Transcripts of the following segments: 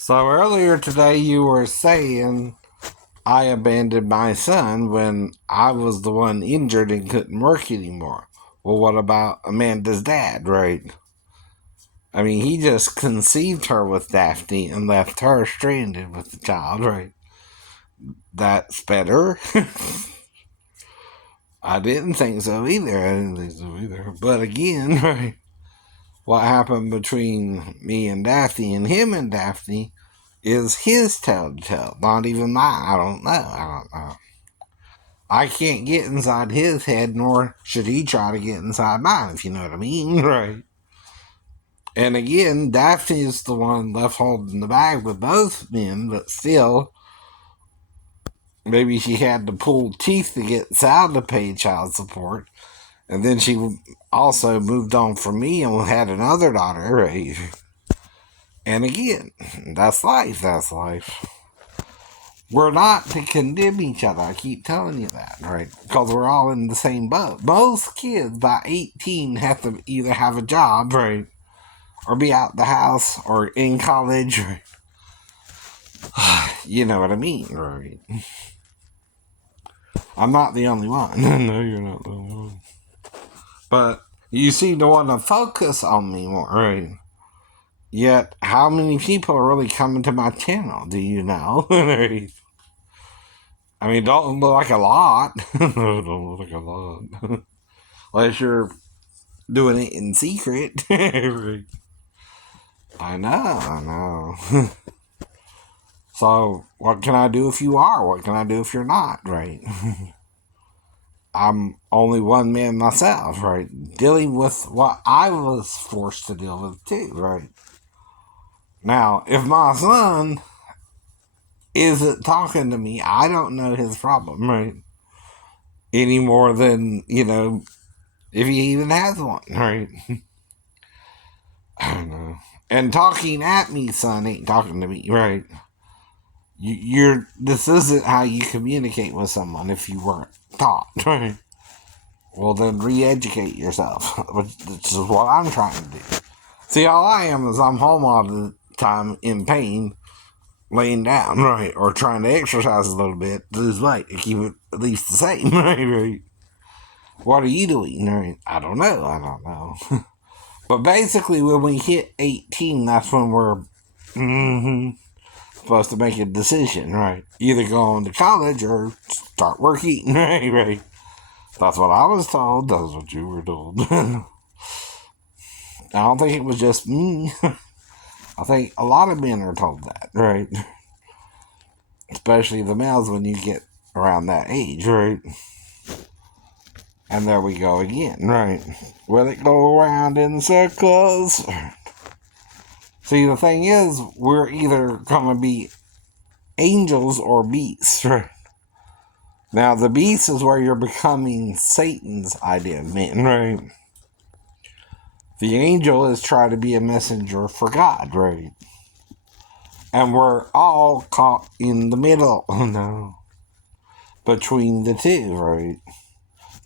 So earlier today you were saying I abandoned my son when I was the one injured and couldn't work anymore. Well, what about Amanda's dad, right? I mean, he just conceived her with Daphne and left her stranded with the child, right? That's better. I didn't think so either. I didn't think so either. But again, right? What happened between me and Daphne and him and Daphne is his tale to tell, not even mine. I don't know. I can't get inside his head, nor should he try to get inside mine, if you know what I mean, right? And again, Daphne is the one left holding the bag with both men, but still, maybe she had to pull teeth to get Sal to pay child support. And then she also moved on from me and had another daughter, right? And again, that's life, that's life. We're not to condemn each other. I keep telling you that, right? Because we're all in the same boat. Most kids by 18 have to either have a job, right? Or be out the house or in college, right? You know what I mean, right? I'm not the only one. No, you're not the only one. But you seem to want to focus on me more, right? Yet, how many people are really coming to my channel? Do you know? I mean, don't look like a lot. Don't look like a lot. Unless you're doing it in secret. I know. So, what can I do if you are? What can I do if you're not, right? I'm only one man myself, right? Dealing with what I was forced to deal with too, right? Now, if my son isn't talking to me, I don't know his problem, right? Any more than, if he even has one, right? I don't know. And talking at me, son, ain't talking to me, right? This isn't how you communicate with someone if you weren't taught, right? Well, then re-educate yourself, which is what I'm trying to do. See, all I am is I'm home all the time in pain, laying down, right? Or trying to exercise a little bit to lose weight to keep it at least the same, right? What are you doing, right? I don't know. But basically, when we hit 18, that's when we're supposed to make a decision, right? Either go on to college or start working, right? That's what I was told. That's what you were told. I don't think it was just me. I think a lot of men are told that, right? Especially the males when you get around that age, right? And there we go again, right? Will it go around in circles? See, the thing is, we're either going to be angels or beasts, right? Now, the beast is where you're becoming Satan's idea of man, right? The angel is trying to be a messenger for God, right? And we're all caught in the middle, between the two, right?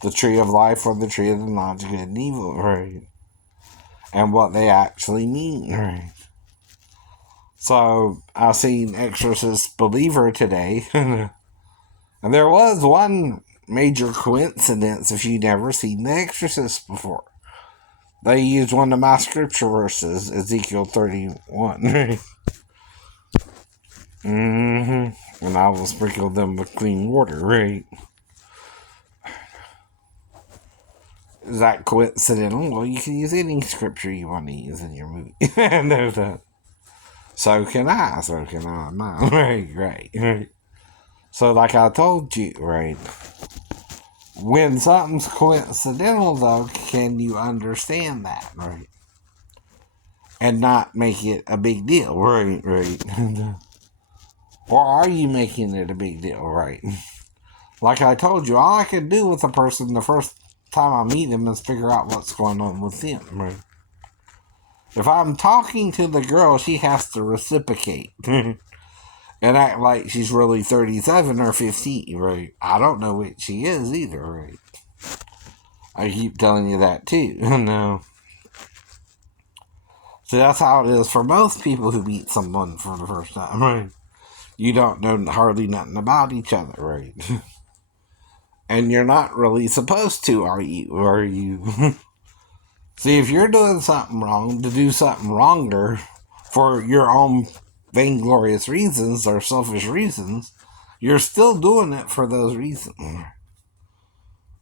The tree of life or the tree of the knowledge of good and evil, right? And what they actually mean, right? So, I seen Exorcist Believer today, and there was one major coincidence if you'd never seen The Exorcist before. They used one of my scripture verses, Ezekiel 31. And I will sprinkle them with clean water, right? Is that coincidental? Well, you can use any scripture you want to use in your movie. There's that. So can I. Right. So, like I told you, right? When something's coincidental, though, can you understand that, right? And not make it a big deal, right? Or are you making it a big deal, right? Like I told you, all I can do with a person the first time I meet them is figure out what's going on with them, right? If I'm talking to the girl, she has to reciprocate and act like she's really 37 or 15, right? I don't know what she is either, right? I keep telling you that too. No. So that's how it is for most people who meet someone for the first time, right? You don't know hardly nothing about each other, right? And you're not really supposed to, are you? Are you? See, if you're doing something wrong, to do something wronger for your own vainglorious reasons or selfish reasons, you're still doing it for those reasons.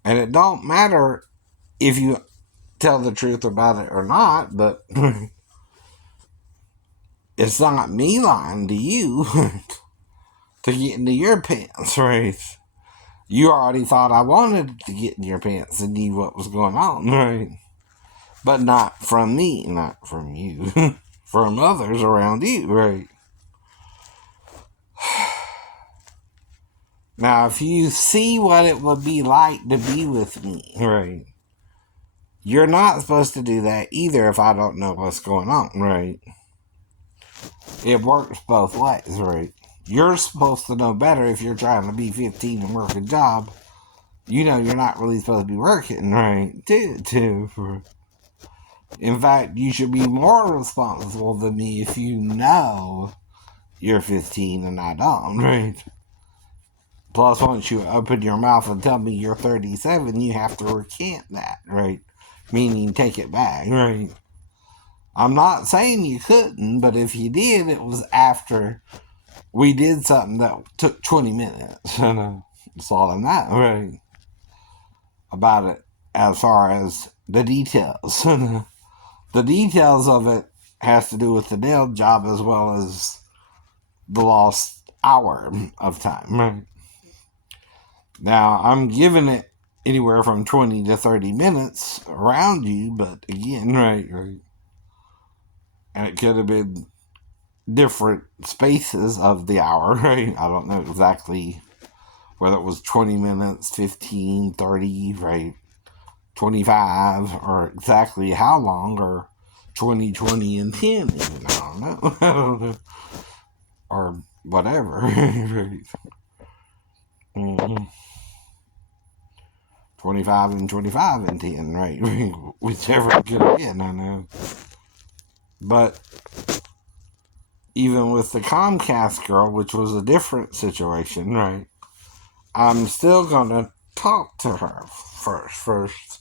And it don't matter if you tell the truth about it or not, but it's not me lying to you to get into your pants, right? You already thought I wanted to get in your pants and knew what was going on, right? But not from me, not from you. From others around you, right? Now, if you see what it would be like to be with me, right? You're not supposed to do that either if I don't know what's going on, right? It works both ways, right? You're supposed to know better if you're trying to be 15 and work a job. You know you're not really supposed to be working, right? In fact, you should be more responsible than me if you know you're 15 and I don't, right? Plus, once you open your mouth and tell me you're 37, you have to recant that, right? Meaning take it back, right? I'm not saying you couldn't, but if you did, it was after we did something that took 20 minutes. That's all I'm not, right? About it as far as the details. The details of it has to do with the nail job as well as the lost hour of time, right? Now, I'm giving it anywhere from 20 to 30 minutes around you, but again, right? And it could have been different spaces of the hour, right? I don't know exactly whether it was 20 minutes, 15, 30, right? 25, or exactly how long, or 20, 20, and 10, even. I don't know. I don't know. Or whatever, right? Mm-hmm. 25 and 25 and 10, right? Whichever it could have been, I know. But even with the Comcast girl, which was a different situation, right? I'm still going to talk to her first.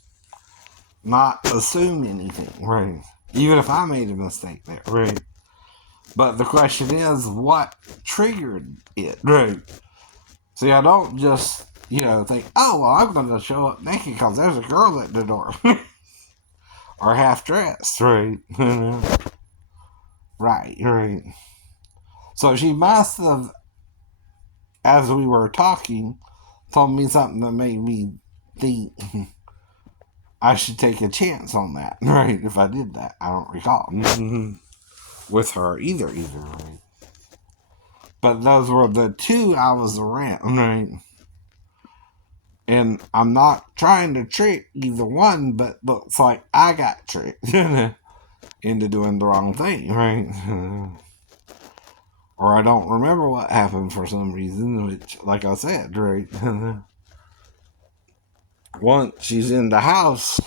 Not assume anything, right? Even if I made a mistake there, right? But the question is, what triggered it, right? See, I don't just, think, oh, well, I'm going to show up naked because there's a girl at the door. Or half dressed, right? Right. So she must have, as we were talking, told me something that made me think I should take a chance on that, right? If I did that, I don't recall with her either, right? But those were the two I was around, right? And I'm not trying to trick either one, but looks like I got tricked into doing the wrong thing, right? Or I don't remember what happened for some reason, which, like I said, right? Once she's in the house,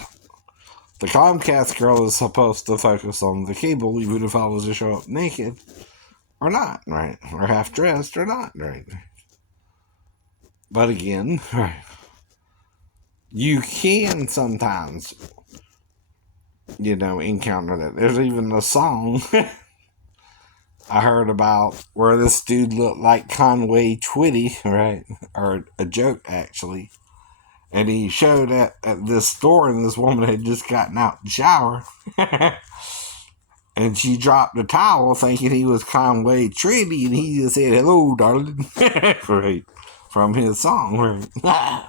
the Comcast girl is supposed to focus on the cable, even if I was to show up naked or not, right? Or half dressed or not, right? But again, right? You can sometimes, encounter that. There's even a song I heard about where this dude looked like Conway Twitty, right? Or a joke, actually. And he showed at this store, and this woman had just gotten out the shower. And she dropped the towel thinking he was Conway Twitty, and he just said, hello, darling. Right. From his song, right?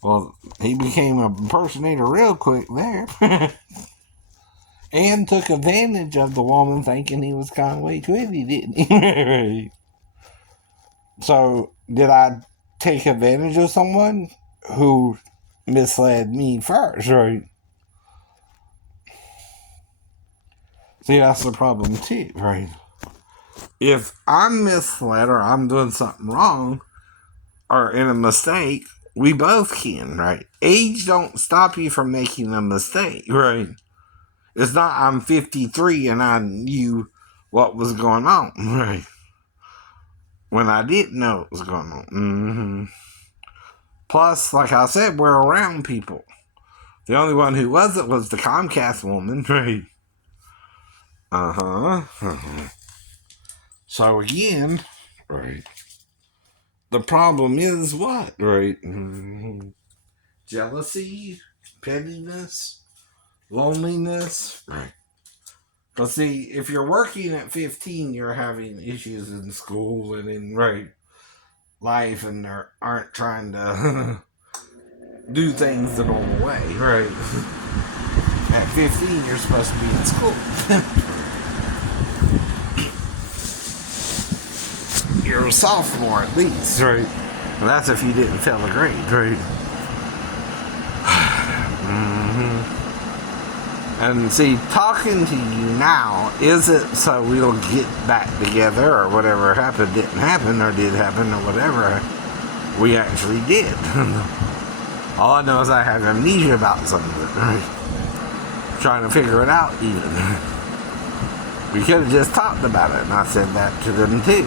Well, he became an impersonator real quick there. And took advantage of the woman thinking he was Conway Twitty, didn't he? So, did I take advantage of someone who misled me first, right? See, that's the problem too, right? If I'm misled or I'm doing something wrong or in a mistake, we both can, right? Age don't stop you from making a mistake, right? It's not I'm 53 and I knew what was going on, right? When I didn't know what was going on. Plus, like I said, we're around people. The only one who wasn't was the Comcast woman, right? So again, right, the problem is what, right? Jealousy, pettiness, loneliness, right? Because see, if you're working at 15, you're having issues in school and in life, and they aren't trying to do things the normal way, right? At 15, you're supposed to be in school. You're a sophomore at least, right? And that's if you didn't fail a grade, right? And see, talking to you now isn't so we'll get back together or whatever happened didn't happen or did happen or whatever. We actually did. All I know is I have amnesia about some of it, right? Trying to figure it out even. We could have just talked about it, and I said that to them too.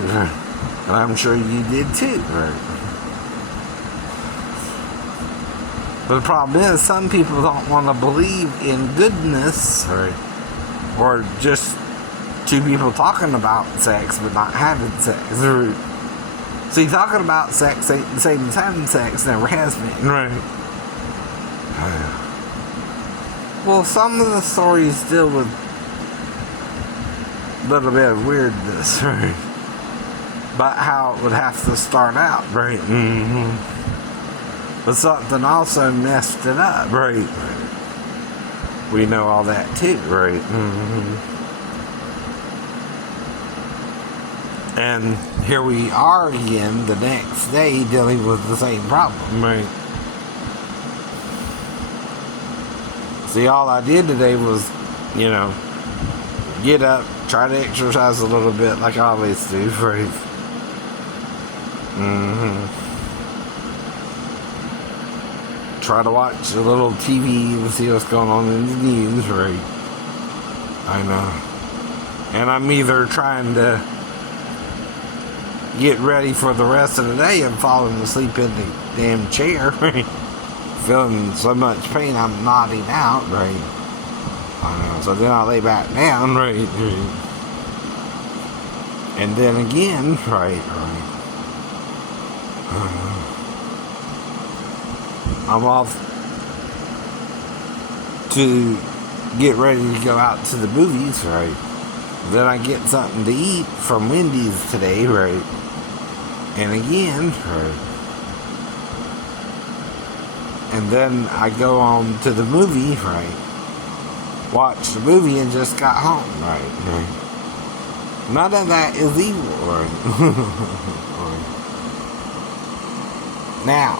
And I'm sure you did too, right? But the problem is, some people don't want to believe in goodness, or just two people talking about sex but not having sex. See, talking about sex ain't the same as having sex, never has been, right? Well, some of the stories deal with a little bit of weirdness, right? About how it would have to start out, right? But something also messed it up, right? We know all that too, right? And here we are again the next day dealing with the same problem, right? See, all I did today was, get up, try to exercise a little bit like I always do, right? Try to watch a little TV and see what's going on in the news, right? I know. And I'm either trying to get ready for the rest of the day and falling asleep in the damn chair, right? Feeling so much pain I'm nodding out, right? I know. So then I lay back down, right? And then again, right. I'm off to get ready to go out to the movies, right? Then I get something to eat from Wendy's today, right? And again, right? And then I go on to the movie, right? Watch the movie and just got home, right? None of that is evil, right? Now,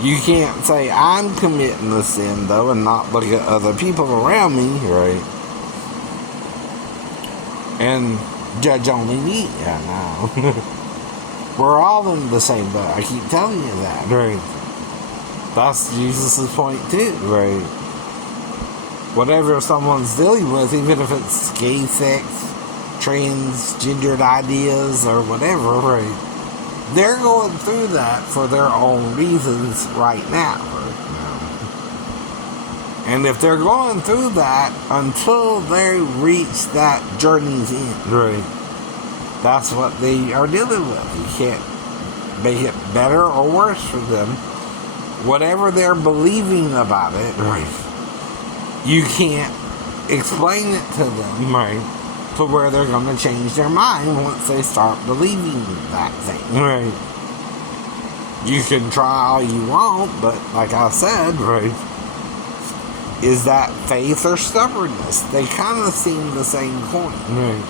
you can't say I'm committing the sin, though, and not look at other people around me, right? And judge only me. Yeah, no. We're all in the same boat. I keep telling you that, right? That's Jesus' point, too, right? Whatever someone's dealing with, even if it's gay sex, transgendered ideas, or whatever, right? They're going through that for their own reasons right now. And if they're going through that until they reach that journey's end, right, that's what they are dealing with. You can't make it better or worse for them. Whatever they're believing about it, right, you can't explain it to them, right, to where they're going to change their mind once they start believing that thing, right? You can try all you want, but like I said, right, is that faith or stubbornness? They kind of seem the same coin, right?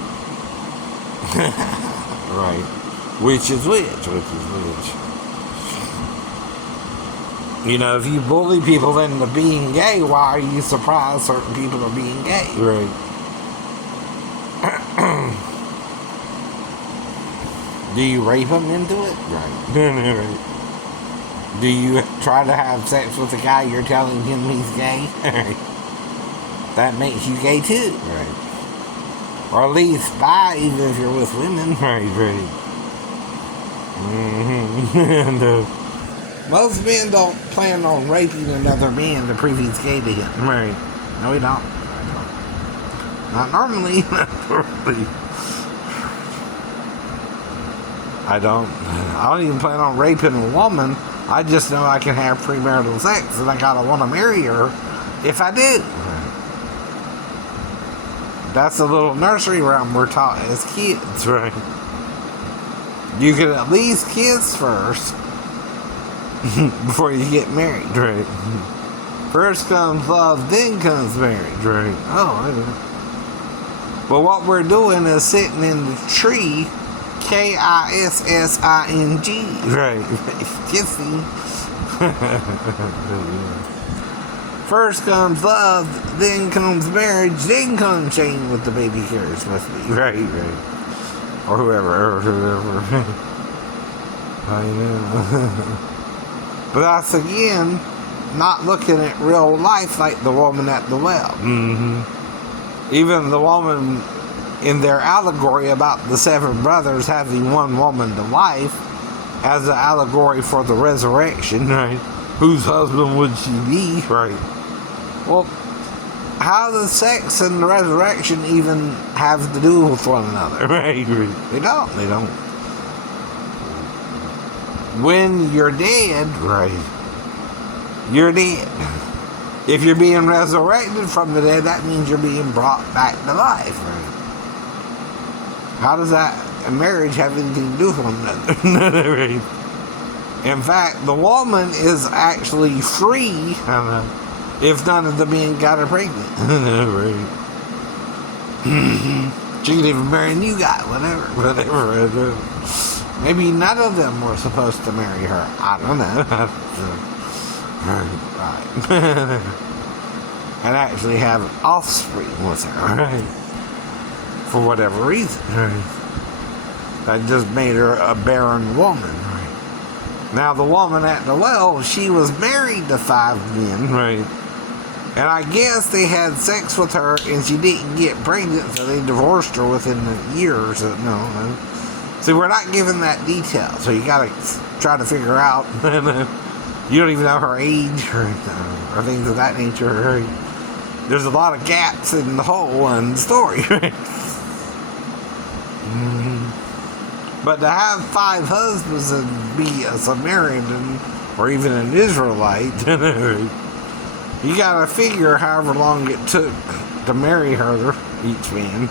Right. Which is which? If you bully people into being gay, why are you surprised certain people are being gay, right? Do you rape them into it? Right. Do you try to have sex with a guy you're telling him he's gay? That makes you gay too. Right. Or at least bi, even if you're with women. Right. And, most men don't plan on raping another man to prove he's gay to him. Right. No, we don't. Not normally. I don't even plan on raping a woman. I just know I can have premarital sex, and I gotta want to marry her if I do. That's a little nursery rhyme we're taught as kids, right? You can at least kiss first before you get married, right? First comes love, then comes marriage, right? Oh, I know. But what we're doing is sitting in the tree, Kissing, right? Kissing. First comes love, then comes marriage, then comes Shane with the baby carriage, must be. Right. Or whoever. I know. But that's again, not looking at real life like the woman at the well. Mm-hmm. Even the woman in their allegory about the 7 brothers having one woman to wife as an allegory for the resurrection, right? Whose husband would she be? Right. Well, how does sex and the resurrection even have to do with one another? Right. They don't. When you're dead, right, you're dead. If you're being resurrected from the dead, that means you're being brought back to life, right? How does that marriage have anything to do with one another? Right. In fact, the woman is actually free if none of the men got her pregnant. Right. She could even marry a new guy, whatever. Maybe none of them were supposed to marry her. I don't know. Right. And actually have offspring with her, right? For whatever reason, right? That just made her a barren woman, right? Now the woman at the well, she was married to 5 men, right? And I guess they had sex with her and she didn't get pregnant, so they divorced her within a year or so. No. See, we're not given that detail, so you gotta try to figure out. You don't even know her age or things of that nature. Right? There's a lot of gaps in the whole one story. Right? But to have 5 husbands and be a Samaritan or even an Israelite, you gotta figure however long it took to marry her, each man.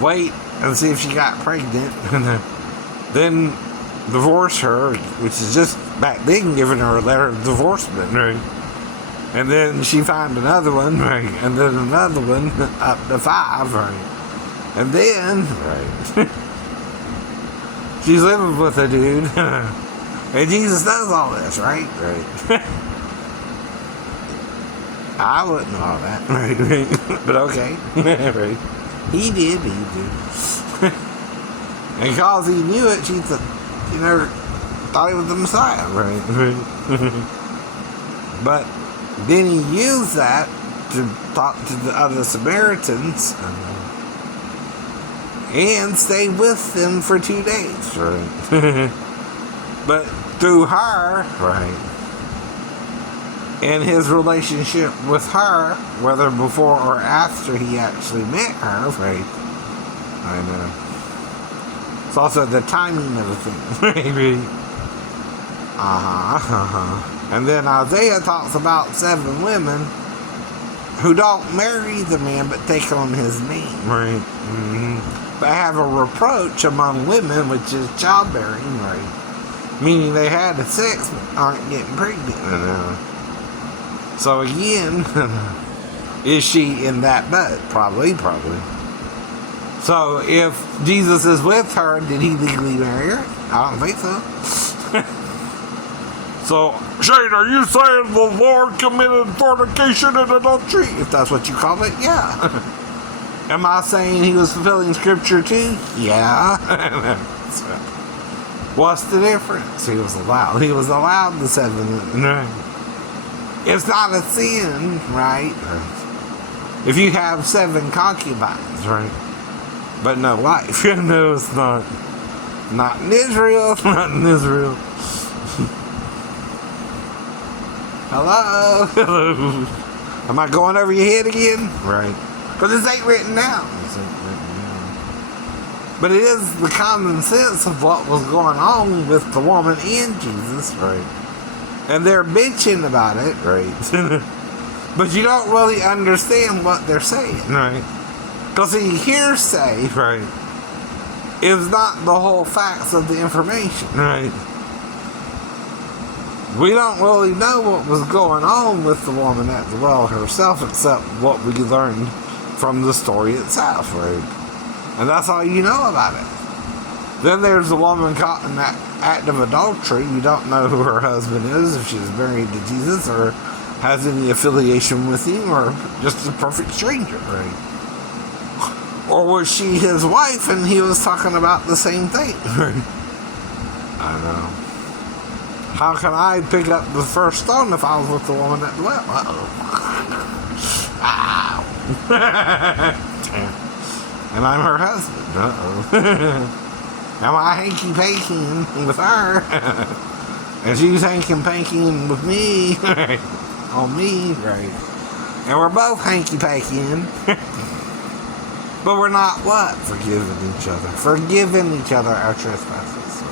Wait and see if she got pregnant, and then divorce her, which is just back then giving her a letter of divorcement, right? And then she found another one, right? And then another one, up to 5, right? And then, right, she's living with a dude, and Jesus does all this, right? Right. I wouldn't know all that, right? But okay, right? He did. And because he knew it, she thought he was the Messiah, right? But then he used that to talk to the other Samaritans and stay with them for 2 days, right? But through her, right, and his relationship with her, whether before or after he actually met her, right? I know. It's also the timing of the thing, right? And then Isaiah talks about 7 women who don't marry the man but take on his name, right? But have a reproach among women, which is childbearing, right? Meaning they had the sex but aren't getting pregnant. So again, is she in that boat? Probably. So if Jesus is with her, did he legally marry her? I don't think so. So, Shane, are you saying the Lord committed fornication and adultery? If that's what you call it, yeah. Am I saying he was fulfilling scripture too? Yeah. What's the difference? He was allowed. He was allowed the 7. Right? It's not a sin, right? If you have 7 concubines, right? But no wife. No, it's not. Not in Israel. Not in Israel. Hello? Hello? Am I going over your head again? Right. Because this ain't written down. But it is the common sense of what was going on with the woman and Jesus, right? And they're bitching about it, right? But you don't really understand what they're saying, right? Because the hearsay, right, is not the whole facts of the information, right? We don't really know what was going on with the woman at the well herself, except what we learned from the story itself, right? And that's all you know about it. Then there's the woman caught in that act of adultery. You don't know who her husband is, if she's married to Jesus, or has any affiliation with him, or just a perfect stranger, right? Or was she his wife and he was talking about the same thing? I don't know. How can I pick up the first stone if I was with the woman at the well? Ow. Damn. And I'm her husband. Am I hanky-pankying with her? And she's hanky-pankying with me. On me, right? And we're both hanky-pankying. But we're not what? Forgiving each other. Forgiving each other our trespasses.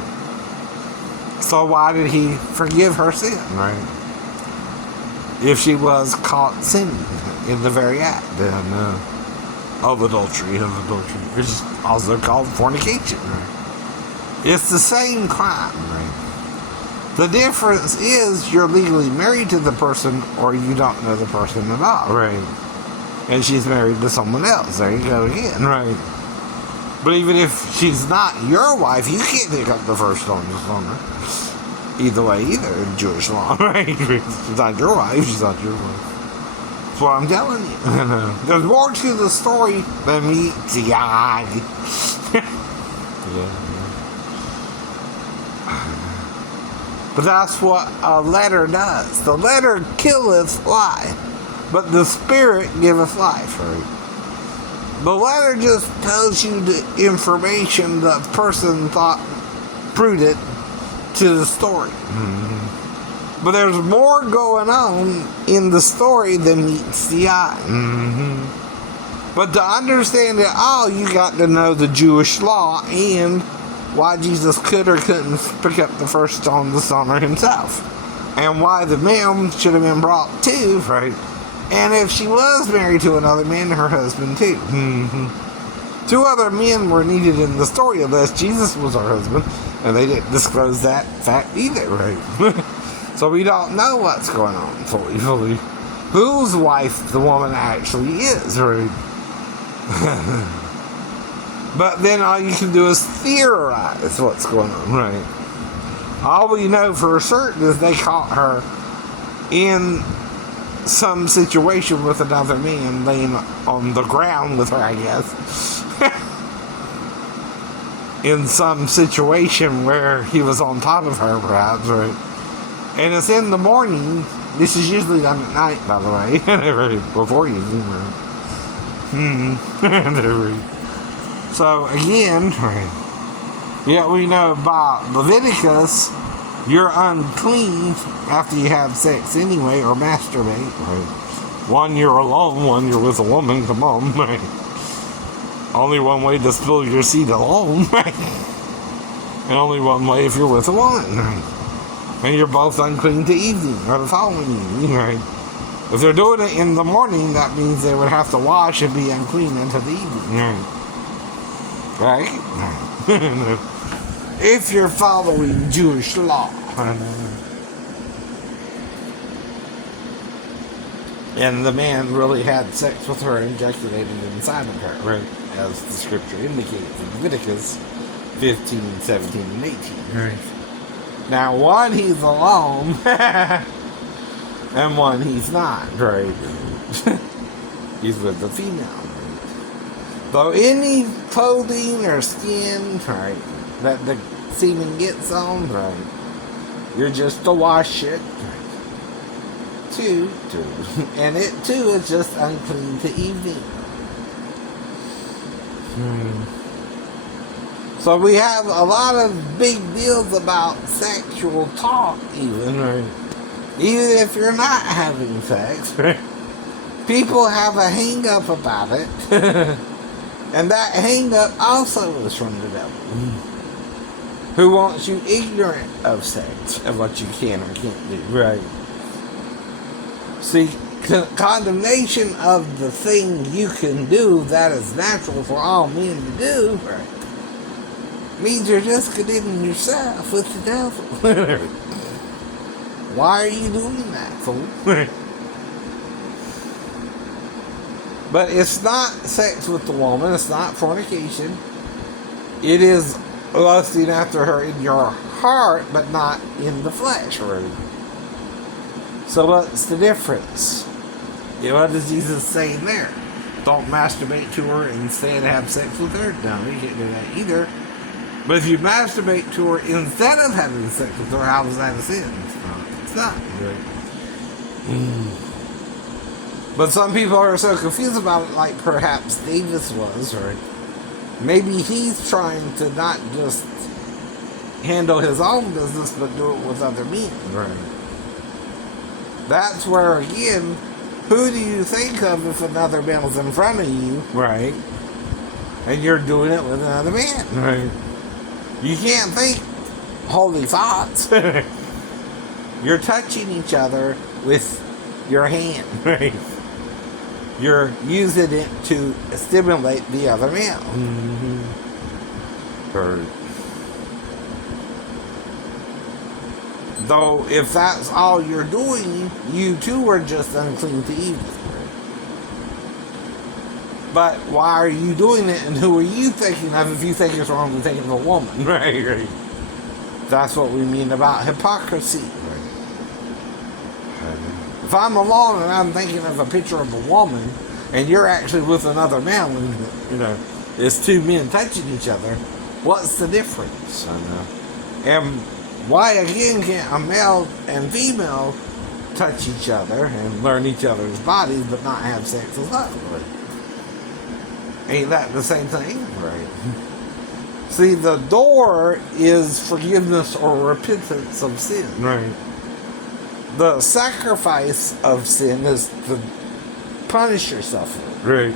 So why did he forgive her sin, right? If she was caught sinning in the very act, then of adultery. It's also called fornication, right? It's the same crime, right? The difference is you're legally married to the person or you don't know the person at all, right? And she's married to someone else. There you go again, right? But even if she's not your wife, you can't pick up the first stone on her. Either way, either in Jewish law, right? She's not your wife, she's not your wife. That's what I'm telling you. There's more to the story than meets the eye. Yeah. But that's what a letter does. The letter killeth life, but the Spirit giveth life, right? The letter just tells you the information the person thought prudent to the story. Mm-hmm. But there's more going on in the story than meets the eye. Mm-hmm. But to understand it all, you got to know the Jewish law and why Jesus could or couldn't pick up the first stone to honor himself. And why the man should have been brought too, right? And if she was married to another man, her husband too. Mm-hmm. 2 other men were needed in the story unless Jesus was her husband. And they didn't disclose that fact either, right? So we don't know what's going on fully. Whose wife the woman actually is, right? But then all you can do is theorize what's going on, right? All we know for certain is they caught her in some situation with another man laying on the ground with her, I guess. In some situation where he was on top of her, perhaps, right? And it's in the morning. This is usually done at night, by the way. Before you, So, again, yeah, we know about Leviticus, you're unclean after you have sex anyway, or masturbate, right? One, you're alone, one, you're with a woman, come on, right? Only one way to spill your seed alone, right? And only one way if you're with a woman, right? And you're both unclean to evening, or the following evening, right? If they're doing it in the morning, that means they would have to wash and be unclean until the evening, right? Right? If you're following Jewish law. And the man really had sex with her and ejaculated inside of her, right? As the scripture indicates in Leviticus 15, 17, and 18. Right. Now, one, he's alone, and one, he's not, right? He's with the female. Though any clothing or skin, right, that the semen gets on, right? You're just to wash it. Two. And it too is just unclean to evening. So we have a lot of big deals about sexual talk, even, right? Even if you're not having sex, right? People have a hang-up about it. And that hang-up also is from the devil, who wants you ignorant of sex and what you can or can't do, right? See, condemnation of the thing you can do that is natural for all men to do, right, means you're just condemning yourself with the devil. Why are you doing that, fool? But it's not sex with the woman. It's not fornication. It is lusting after her in your heart, but not in the flesh, right? So what's the difference? What does Jesus say there? Don't masturbate to her and instead have sex with her? No, you can't do that either. But if you masturbate to her instead of having sex with her, how is that a sin? It's not. Right? But some people are so confused about it, like perhaps Davis was, right? Maybe he's trying to not just handle his own business, but do it with other men, right? That's where, again, who do you think of if another male's in front of you, right? And you're doing it with another man, right? You can't think holy thoughts. You're touching each other with your hand, right? You're using it to stimulate the other male. Though, if that's all you're doing, you too are just unclean to evil. But why are you doing it, and who are you thinking of if you think it's wrong to think of a woman? Right. That's what we mean about hypocrisy. If I'm alone and I'm thinking of a picture of a woman, and you're actually with another man, and it's two men touching each other, what's the difference? And why again can't a male and female touch each other and learn each other's bodies, but not have sex with love? Ain't that the same thing? Right. See, the door is forgiveness or repentance of sin. Right. The sacrifice of sin is to punish yourself for it. Right.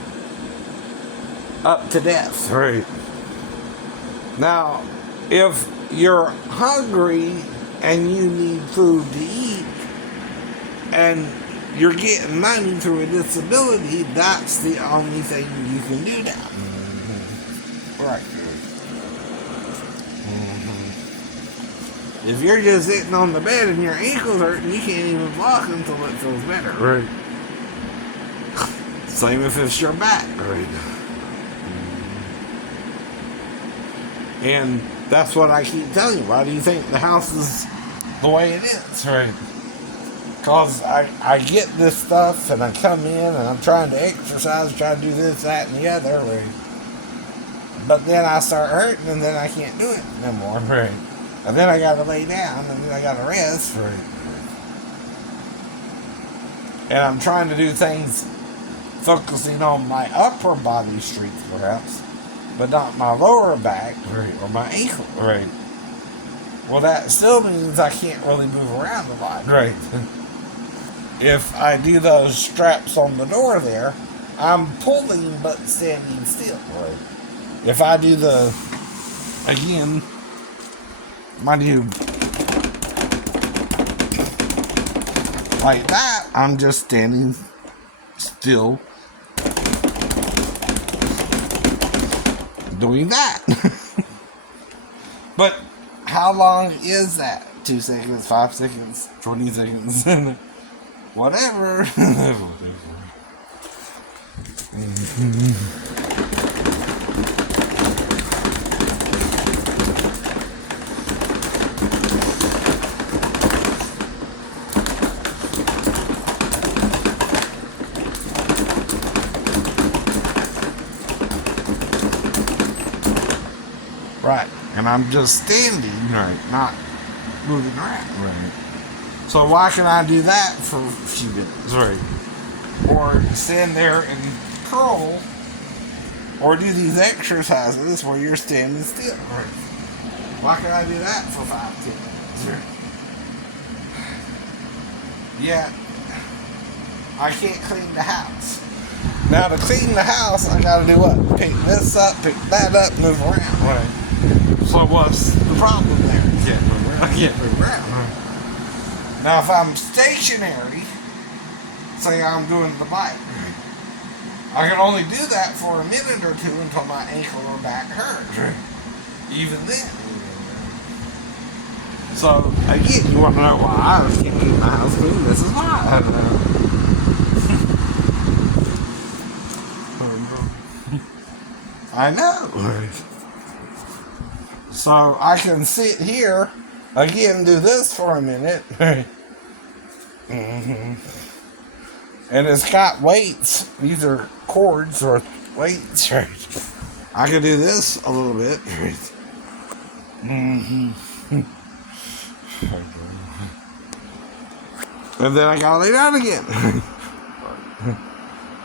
Up to death. Right. Now, if you're hungry and you need food to eat, and you're getting money through a disability, that's the only thing you can do now. Right. If you're just sitting on the bed and your ankles hurt, you can't even walk until it feels better. Right. Same if it's your back. Right. And that's what I keep telling you. Why do you think the house is the way it is? Right. Because I get this stuff and I come in and I'm trying to exercise, trying to do this, that, and the other. Right. But then I start hurting and then I can't do it no more. Right. And then I gotta lay down, and then I gotta rest. Right. And I'm trying to do things focusing on my upper body strength, perhaps, but not my lower back, right, or my ankle. Right. Well, that still means I can't really move around a lot. Right. If I do those straps on the door there, I'm pulling but standing still. Right. If I do like that, I'm just standing still doing that. But how long is that? 2 seconds, 5 seconds, 20 seconds, whatever. Right. and I'm just standing, right, not moving around, right. So why can I do that for a few minutes, right? Or stand there and curl, or do these exercises where you're standing still, right? Why can I do that for 5-10 minutes, right? Yet I can't clean the house. Now to clean the house, I gotta do what? Pick this up, pick that up, move around, right? So what's the problem there? I can't move around. Right? Now if I'm stationary, say I'm doing the bike, right? I can only do that for a minute or two until my ankle or back hurts, right? Even then. So again, you want to know why I can't keep my house clean? This is why. I know. So I can sit here, again, do this for a minute. And it's got weights. These are cords or weights. I can do this a little bit. And then I gotta lay down again.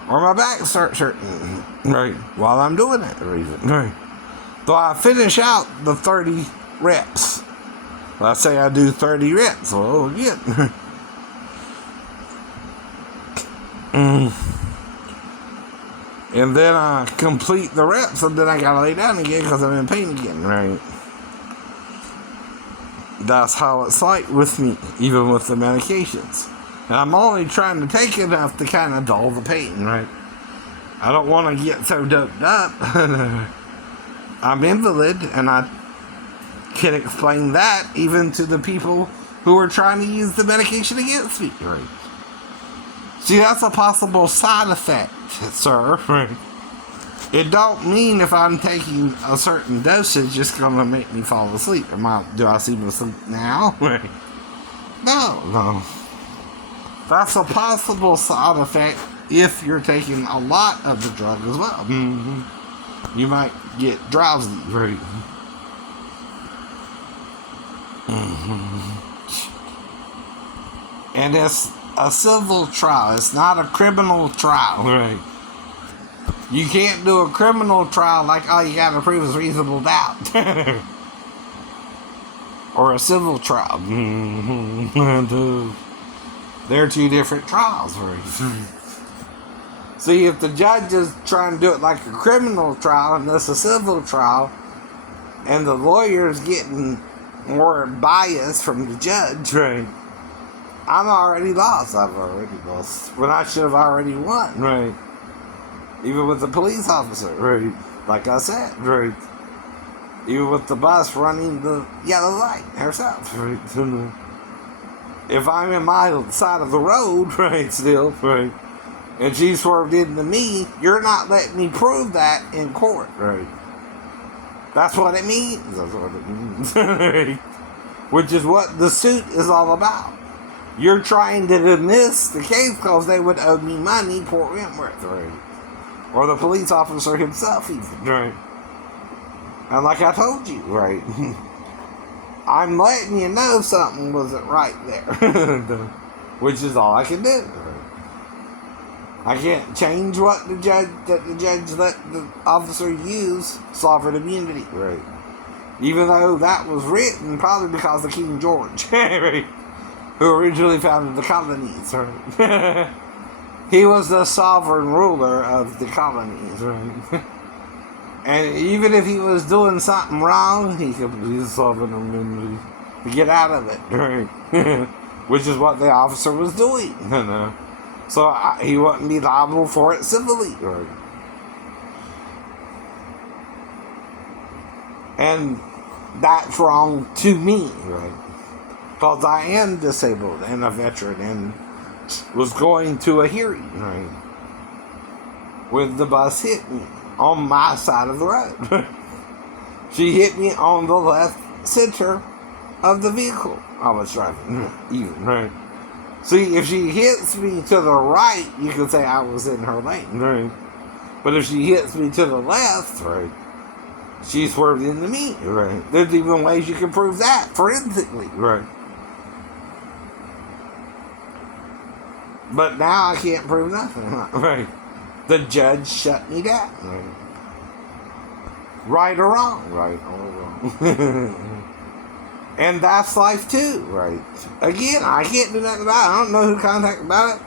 Or my back starts hurting, right, while I'm doing that reason, right. So I finish out the 30 reps. Let's say I do 30 reps, well, again. And then I complete the reps, and then I gotta lay down again because I'm in pain again, right. That's how it's like with me, even with the medications. And I'm only trying to take enough to kind of dull the pain, right? I don't want to get so doped up. I'm invalid, and I can explain that even to the people who are trying to use the medication against me, right? See, that's a possible side effect, sir, right? It don't mean if I'm taking a certain dosage, it's going to make me fall asleep. Do I seem to sleep now? Right? No. That's a possible side effect if you're taking a lot of the drug as well. Mm-hmm. You might get drowsy, right? Mm-hmm. And it's a civil trial. It's not a criminal trial, right? You can't do a criminal trial like all you gotta prove is reasonable doubt. Or a civil trial. Mm-hmm. They're two different trials, right? See, if the judge is trying to do it like a criminal trial and this a civil trial, and the lawyer's getting more bias from the judge, right? I'm already lost. I've already lost when I should have already won, right? Even with the police officer, right? Like I said, right? Even with the bus running the yellow light herself, right? If I'm in my side of the road, right, still, right, and she swerved into me, you're not letting me prove that in court, right? That's what it means. That's what it means. Right? Which is what the suit is all about. You're trying to dismiss the case because they would owe me money, Port Wentworth, right? Or the police officer himself, even, right? And like I told you, right? I'm letting you know something wasn't right there. Which is all I can do. I can't change what the judge let the officer use sovereign immunity, right? Even though that was written probably because of King George, right? Who originally founded the colonies, right? He was the sovereign ruler of the colonies, right? And even if he was doing something wrong, he could use sovereign immunity to get out of it, right? Which is what the officer was doing, you know? So he wouldn't be liable for it civilly, right? And that's wrong to me, right? Because I am disabled and a veteran and was going to a hearing, right? When the bus hit me on my side of the road. She hit me on the left center of the vehicle I was driving, even, right? See, if she hits me to the right, you could say I was in her lane, right? But if she hits me to the left, right, She swerved into me, right? There's even ways you can prove that forensically, right? But now I can't prove nothing, right? The judge shut me down, right? Right or wrong, right or wrong. And that's life too, right? Again, I can't do nothing about it. I don't know who to contact about it.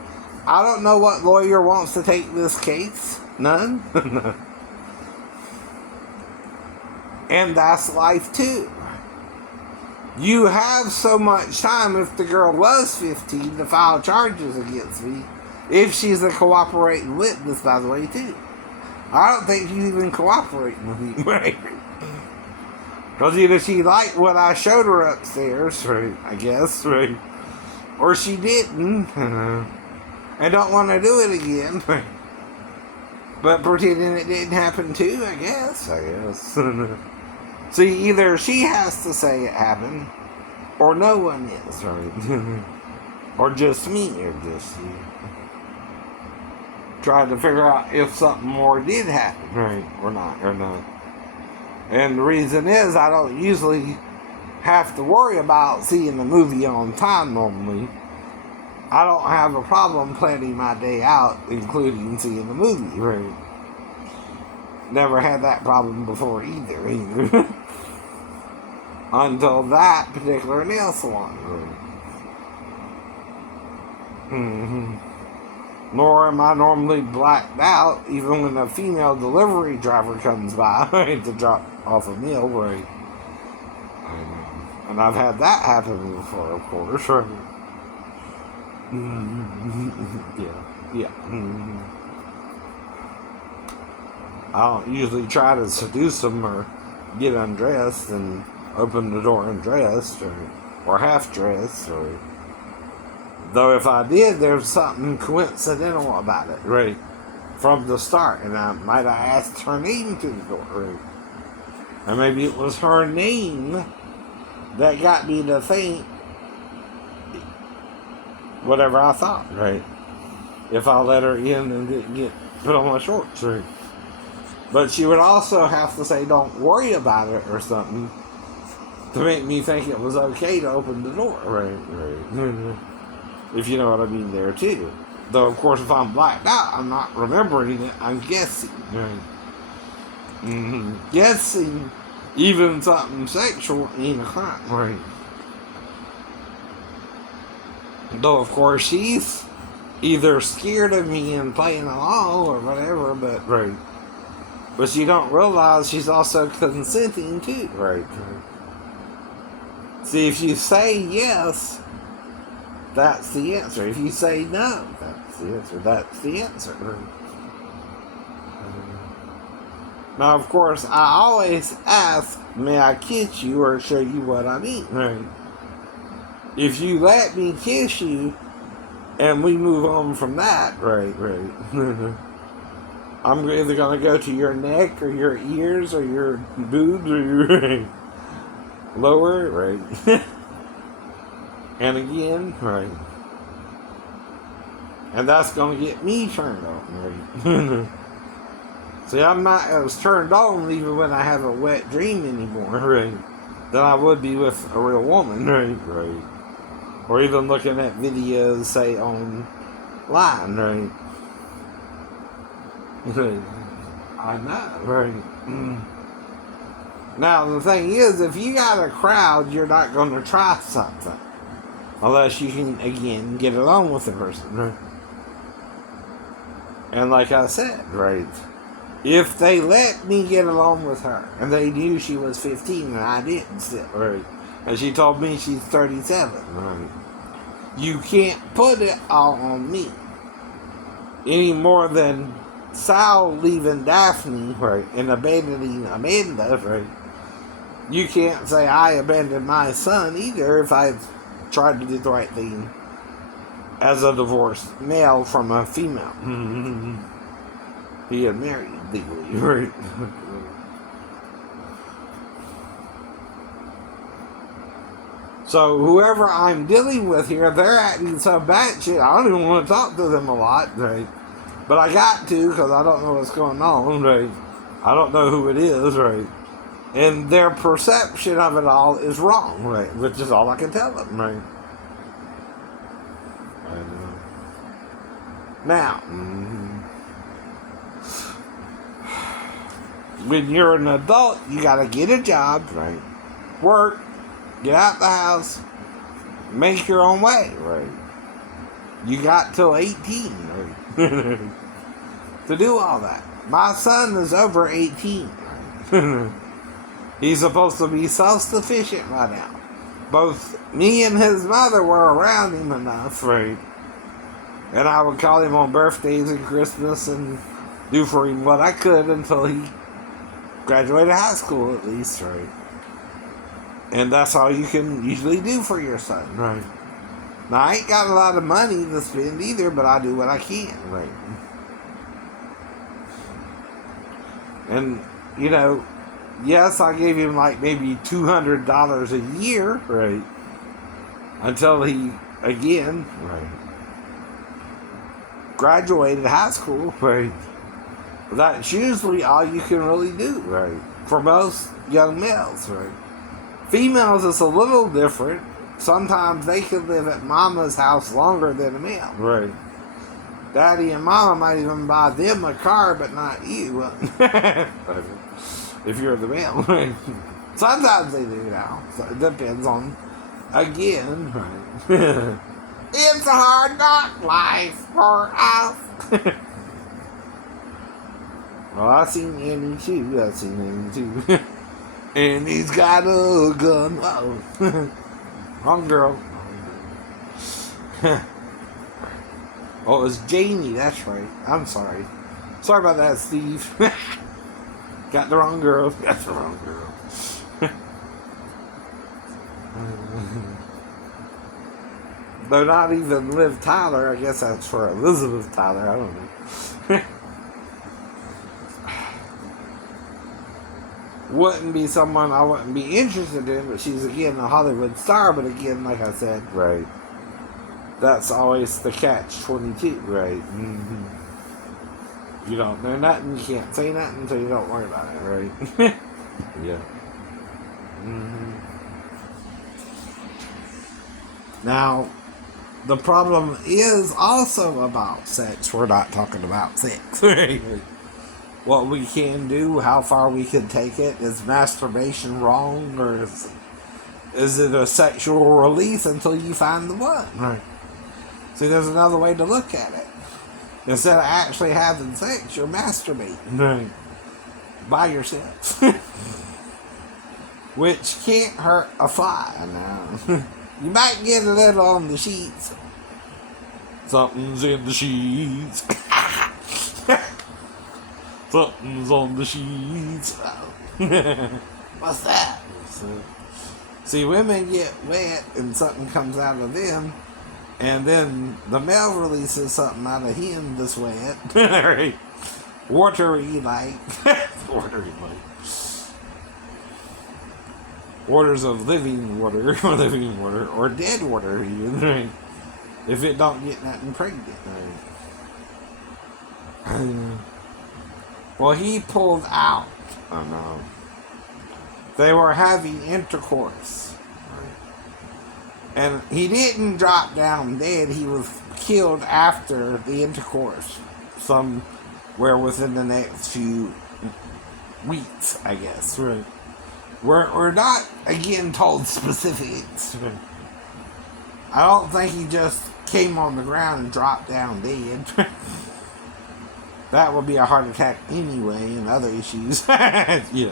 I don't know what lawyer wants to take this case. None. And that's life too. You have so much time if the girl was 15 to file charges against me. If she's a cooperating witness, by the way, too. I don't think she's even cooperating with me, right? Because either she liked what I showed her upstairs, right, I guess, right? Or she didn't. And don't want to do it again, right? But pretending it didn't happen too, I guess. See, either she has to say it happened, or no one is, right? Or just me, or just you. Trying to figure out if something more did happen, right? Or not. And the reason is I don't usually have to worry about seeing the movie on time normally. I don't have a problem planning my day out, including seeing the movie, right? Never had that problem before either. Until that particular nail salon, right? Nor am I normally blacked out, even when a female delivery driver comes by to drop off a meal, right? And I've had that happen before, of course, right? Yeah. I don't usually try to seduce them or get undressed and open the door undressed or half dressed, or though if I did, there's something coincidental about it, right? From the start, and I might have asked her name to the door, right? And maybe it was her name that got me to think whatever I thought, right? If I let her in and didn't get put on my shorts, right? But she would also have to say, don't worry about it or something to make me think it was okay to open the door, right? If you know what I mean there too. Though, of course, if I'm blacked out, I'm not remembering it, I'm guessing, right? Guessing even something sexual ain't a crime, right? Though, of course, she's either scared of me and playing along or whatever, but right. But you don't realize she's also consenting too, right? See, if you say yes, that's the answer. If you say no, that's the answer. That's the answer. Now, of course, I always ask, may I kiss you or show you what I mean, right? If you let me kiss you and we move on from that, right. I'm either going to go to your neck or your ears or your boobs or your lower, right? And again, right? And that's going to get me turned on, right? See, I'm not as turned on even when I have a wet dream anymore, right? Than I would be with a real woman, right? Or even looking at videos, say, online, right? I know, right? Now, the thing is, if you got a crowd, you're not going to try something. Unless you can, again, get along with the person, right? And like I said, right? If they let me get along with her, and they knew she was 15 and I didn't still, right? And she told me she's 37, right? You can't put it all on me. Any more than Sal leaving Daphne, right, and abandoning Amanda, right? You can't say I abandoned my son either if I tried to do the right thing as a divorced male from a female. He had married legally, right? So whoever I'm dealing with here, they're acting so batshit, I don't even want to talk to them a lot, right? But I got to, because I don't know what's going on, right? I don't know who it is, right? And their perception of it all is wrong, right? Which is all I can tell them, right? Now, when you're an adult, you gotta get a job, right? Work, get out the house, make your own way, right? You got till 18, right? To do all that. My son is over 18, right? He's supposed to be self-sufficient right now. Both me and his mother were around him enough, right? And I would call him on birthdays and Christmas and do for him what I could until he graduated high school, at least, right? And that's all you can usually do for your son, right? Now, I ain't got a lot of money to spend either, but I do what I can, right? And, you know, yes, I gave him like maybe $200 a year, right? Until he, again, right, graduated high school, right? That's usually all you can really do, right? For most young males, right? Females is a little different. Sometimes they can live at mama's house longer than a male, right? Daddy and mama might even buy them a car, but not you. If you're the male, right? Sometimes they do now. So it depends on, again, right? It's a hard knock life for us. Well, I seen Annie too. I seen Annie too. And he's got a gun. Uh-oh. Wrong girl. Oh, it was Jamie. That's right. I'm sorry. Sorry about that, Steve. Got the wrong girl. Got the wrong girl. Though not even Liv Tyler. I guess that's for Elizabeth Tyler. I don't know. Wouldn't be someone I wouldn't be interested in, but she's again a Hollywood star. But again, like I said, right, that's always the catch-22, right? Mm-hmm. You don't know nothing, you can't say nothing, so you don't worry about it, right? Yeah. Mm-hmm. Now, the problem is also about sex. We're not talking about sex, right? What we can do, how far we can take it. Is masturbation wrong, or is it a sexual release until you find the one? Right. See, there's another way to look at it. Instead of actually having sex, you're masturbating. Right. By yourself. Which can't hurt a fly now. You might get a little on the sheets. Something's in the sheets. Something's on the sheets. What's that? See, women get wet and something comes out of them, and then the male releases something out of him that's wet. Right? Watery like. Watery like. Waters of living water, or living water, or dead water even, right? If it don't get nothing pregnant, right? Well, he pulled out. Oh no. They were having intercourse. And he didn't drop down dead. He was killed after the intercourse. Somewhere within the next few weeks, I guess. Right. We're not, again, told specifics. Right. I don't think he just came on the ground and dropped down dead. That would be a heart attack anyway, and other issues. Yeah.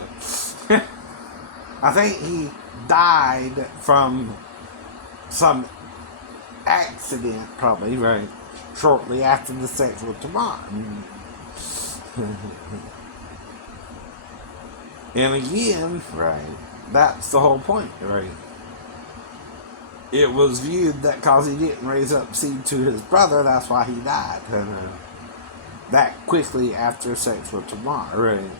I think he died from some accident, probably, right? Shortly after the sex with Tamar. And again, right, that's the whole point, right? It was viewed that because he didn't raise up seed to his brother, that's why he died. That quickly after sex with Tamar, right?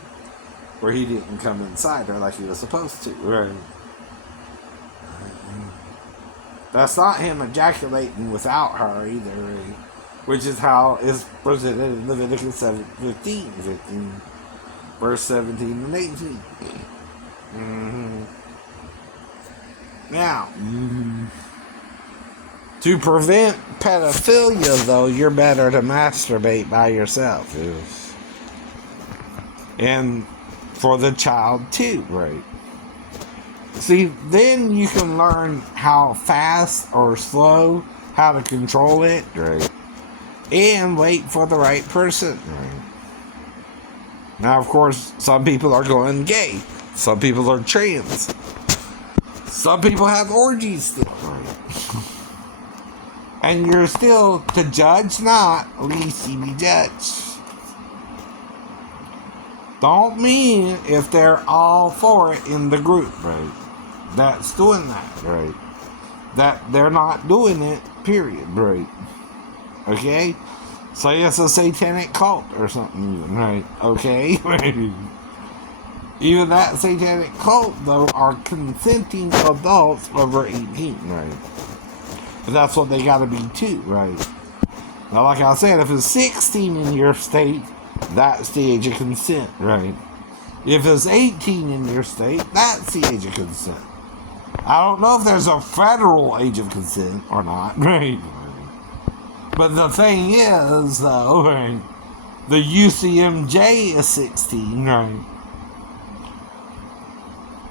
Where he didn't come inside her like he was supposed to, right? That's not him ejaculating without her either, right? Which is how it's presented in Leviticus 15, verse 17 and 18. Mm-hmm. Now, to prevent pedophilia, though, you're better to masturbate by yourself. And for the child, too, right? See, then you can learn how fast or slow, how to control it, right? And wait for the right person, right? Now, of course, some people are going gay. Some people are trans. Some people have orgies still, right? And you're still to judge not, lest ye be judged. Don't mean if they're all for it in the group, right? That's doing that, right? That they're not doing it, period, right? Okay? Say it's a satanic cult or something, even, right? Okay? Even that satanic cult, though, are consenting adults over 18, right? But that's what they gotta be, too, right? Now, like I said, if it's 16 in your state, that's the age of consent, right? If it's 18 in your state, that's the age of consent. I don't know if there's a federal age of consent or not, right? But the thing is, though, right, the UCMJ is 16, right?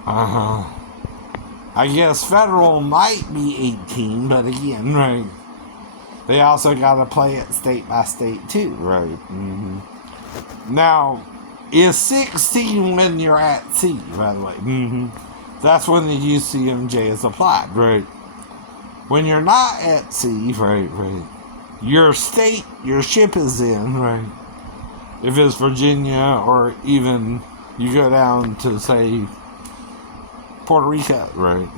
I guess federal might be 18, but again, right, they also got to play it state by state, too, right? Mm-hmm. Now, is 16 when you're at sea, by the way? Mm-hmm. That's when the UCMJ is applied, right? When you're not at sea, right, your state, your ship is in, right? If it's Virginia or even you go down to, say, Puerto Rico, right?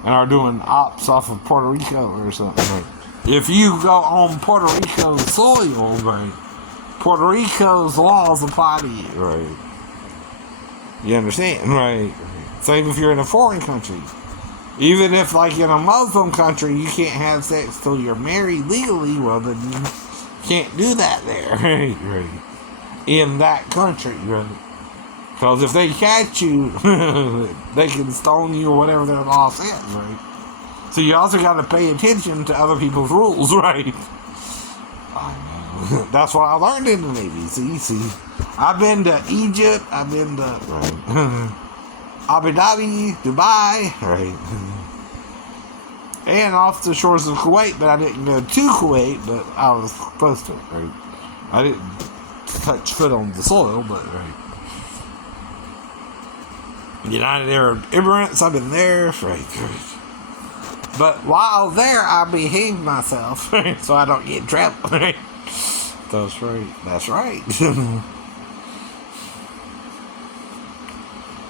And are doing ops off of Puerto Rico or something, right? If you go on Puerto Rico's soil, right, Puerto Rico's laws apply to you, right? You understand, right? Same if you're in a foreign country. Even if, like, in a Muslim country, you can't have sex till you're married legally, well, then you can't do that there, right? In that country, right? Because if they catch you, they can stone you or whatever their law says, right? So you also got to pay attention to other people's rules, right? That's what I learned in the Navy. See, I've been to Egypt, I've been to Abu Dhabi, Dubai, right? And off the shores of Kuwait, but I didn't go to Kuwait, but I was close to it, right? I didn't touch foot on the soil, but right. United Arab Emirates, I've been there, right. But while there, I behaved myself, right, so I don't get in trouble, right? That's right.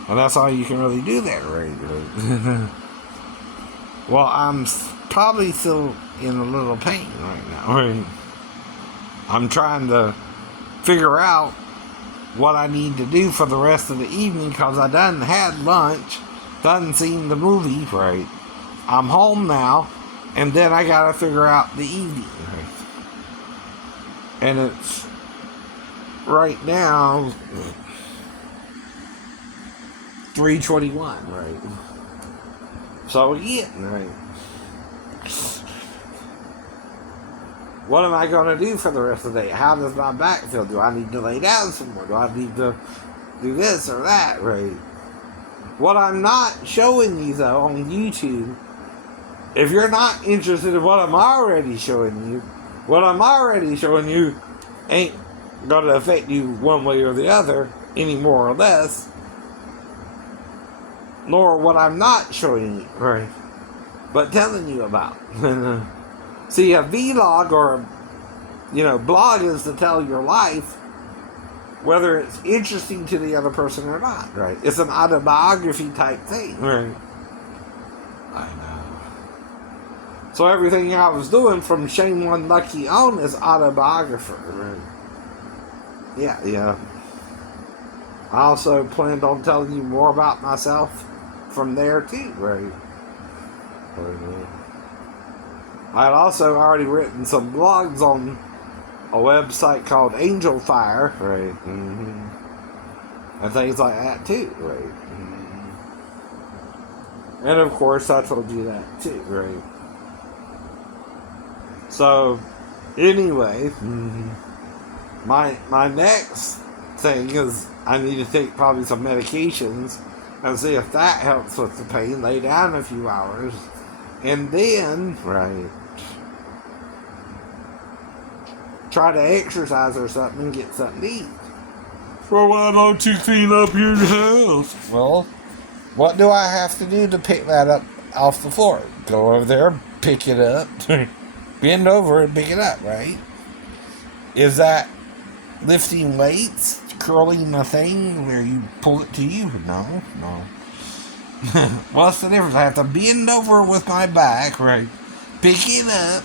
And that's all you can really do there, right? Well, I'm probably still in a little pain right now, right? I'm trying to figure out what I need to do for the rest of the evening because I done had lunch, done seen the movie, right? I'm home now, and then I gotta figure out the evening, right? And it's right now 3:21, right? So again, right? What am I going to do for the rest of the day? How does my back feel? Do I need to lay down some more? Do I need to do this or that, right? What I'm not showing you, though, on YouTube, if you're not interested in what I'm already showing you, what I'm already showing you ain't going to affect you one way or the other, any more or less, nor what I'm not showing you, right? But telling you about. See, a vlog or, blog is to tell your life, whether it's interesting to the other person or not, right? It's an autobiography type thing, right? I know. So everything I was doing from Shame One Lucky on is autobiography, right? Yeah. I also planned on telling you more about myself from there too, right? I had also already written some blogs on a website called Angel Fire, right? Mm-hmm. And things like that too, right? Mm-hmm. And of course, I told you that too, right? So, anyway, mm-hmm. my next thing is I need to take probably some medications and see if that helps with the pain. Lay down a few hours, and then, right, try to exercise or something and get something to eat. Well, why don't you clean up your house? Well, what do I have to do to pick that up off the floor? Go over there, pick it up, bend over and pick it up, right? Is that lifting weights, curling a thing where you pull it to you? No. What's the difference? I have to bend over with my back, right? Pick it up,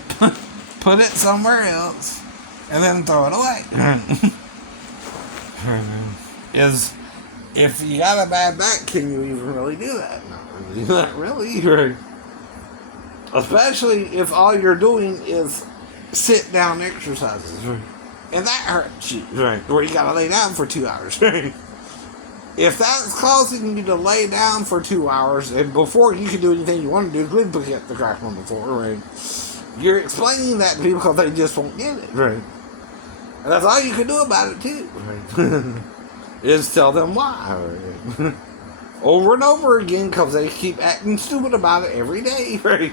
put it somewhere else, and then throw it away. Is if you got a bad back, can you even really do that? Not really, right? Especially if all you're doing is sit down exercises, right? And that hurts you, right? Where you gotta lay down for 2 hours, right? If that's causing you to lay down for 2 hours, and before you can do anything you want to do, go and pick up the crap on the floor, right? You're explaining that to people because they just won't get it, right? And that's all you can do about it, too, right? Is tell them why, right? Over and over again, because they keep acting stupid about it every day, right?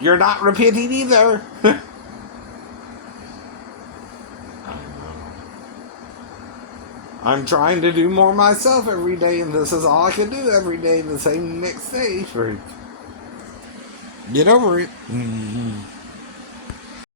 You're not repenting either. I'm trying to do more myself every day, and this is all I can do every day, the same next day. Right? Get over it. Mm-hmm.